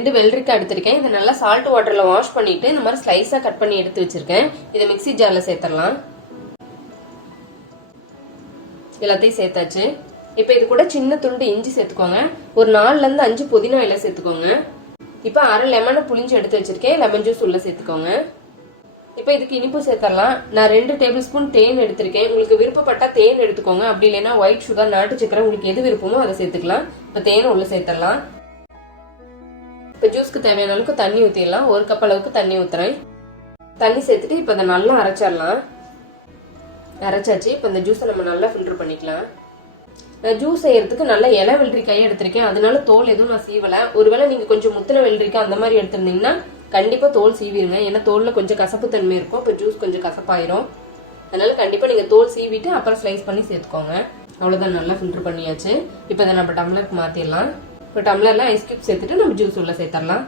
2 வெள்ளரிக்காய் எடுத்திருக்கேன். இதை நல்லா சால்ட் வாட்டர்ல வாஷ் பண்ணிட்டு இந்த மாதிரி ஸ்லைஸா கட் பண்ணி எடுத்து வச்சிருக்கேன். இதை மிக்ஸி ஜார்ல சேர்த்துடலாம். எல்லாத்தையும் சேர்த்தாச்சு. இப்போ இது கூட சின்ன துண்டு இஞ்சி சேர்த்துக்கோங்க. ஒரு 4ல இருந்து 5 புதினா இலை சேர்த்துக்கோங்க. இப்போ அரை லெமனை புளிஞ்சு எடுத்து வச்சிருக்கேன். லெமன் ஜூஸ் உள்ள சேர்த்துக்கோங்க. இப்போ இதுக்கு இனிப்பு சேர்த்தரலாம். நான் 2 டேபிள் ஸ்பூன் தேன் எடுத்திருக்கேன். உங்களுக்கு விருப்பப்பட்டா தேன் எடுத்துக்கோங்க. அப்படி இல்லைன்னா ஒயிட் சுகர், நாட்டு சக்கரை, உங்களுக்கு எது விருப்பமோ அதை சேர்த்துக்கலாம். இப்போ தேனை உள்ள சேர்த்தரலாம். இப்போ ஜூஸ்க்கு தேவையான அளவுக்கு தண்ணி ஊற்றிடலாம். 1 கப் அளவுக்கு தண்ணி ஊற்றுறேன். தண்ணி சேர்த்துட்டு இப்போ அதை நல்லா அரைச்சிடலாம். அரைச்சாச்சு. இப்போ இந்த ஜூஸை நம்ம நல்லா ஃபில்டர் பண்ணிக்கலாம். நான் ஜூஸ் செய்யறதுக்கு நல்ல இலை வெள்ளரிக்காயை எடுத்திருக்கேன். அதனால தோல் எதுவும் நான் சீவலை. ஒருவேளை நீங்க கொஞ்சம் முத்தின வெள்ளரிக்காய் அந்த மாதிரி எடுத்திருந்தீங்கன்னா கண்டிப்பா தோல் சீவிடுங்க. ஏன்னா தோல்ல கொஞ்சம் கசப்பு தன்மை இருக்கும். இப்போ ஜூஸ் கொஞ்சம் கசப்பாயிரும். அதனால கண்டிப்பா நீங்க தோல் சீவிட்டு அப்புறம் ஸ்லைஸ் பண்ணி சேர்த்துக்கோங்க. அவ்வளவுதான், நல்லா ஃபில்டர் பண்ணியாச்சு. இப்போ இதை நம்ம டம்ளருக்கு மாத்திடலாம். இப்போ டம்ளர்ல ஐஸ் கியூப் சேர்த்துட்டு நம்ம ஜூஸ் உள்ள சேர்த்துடலாம்.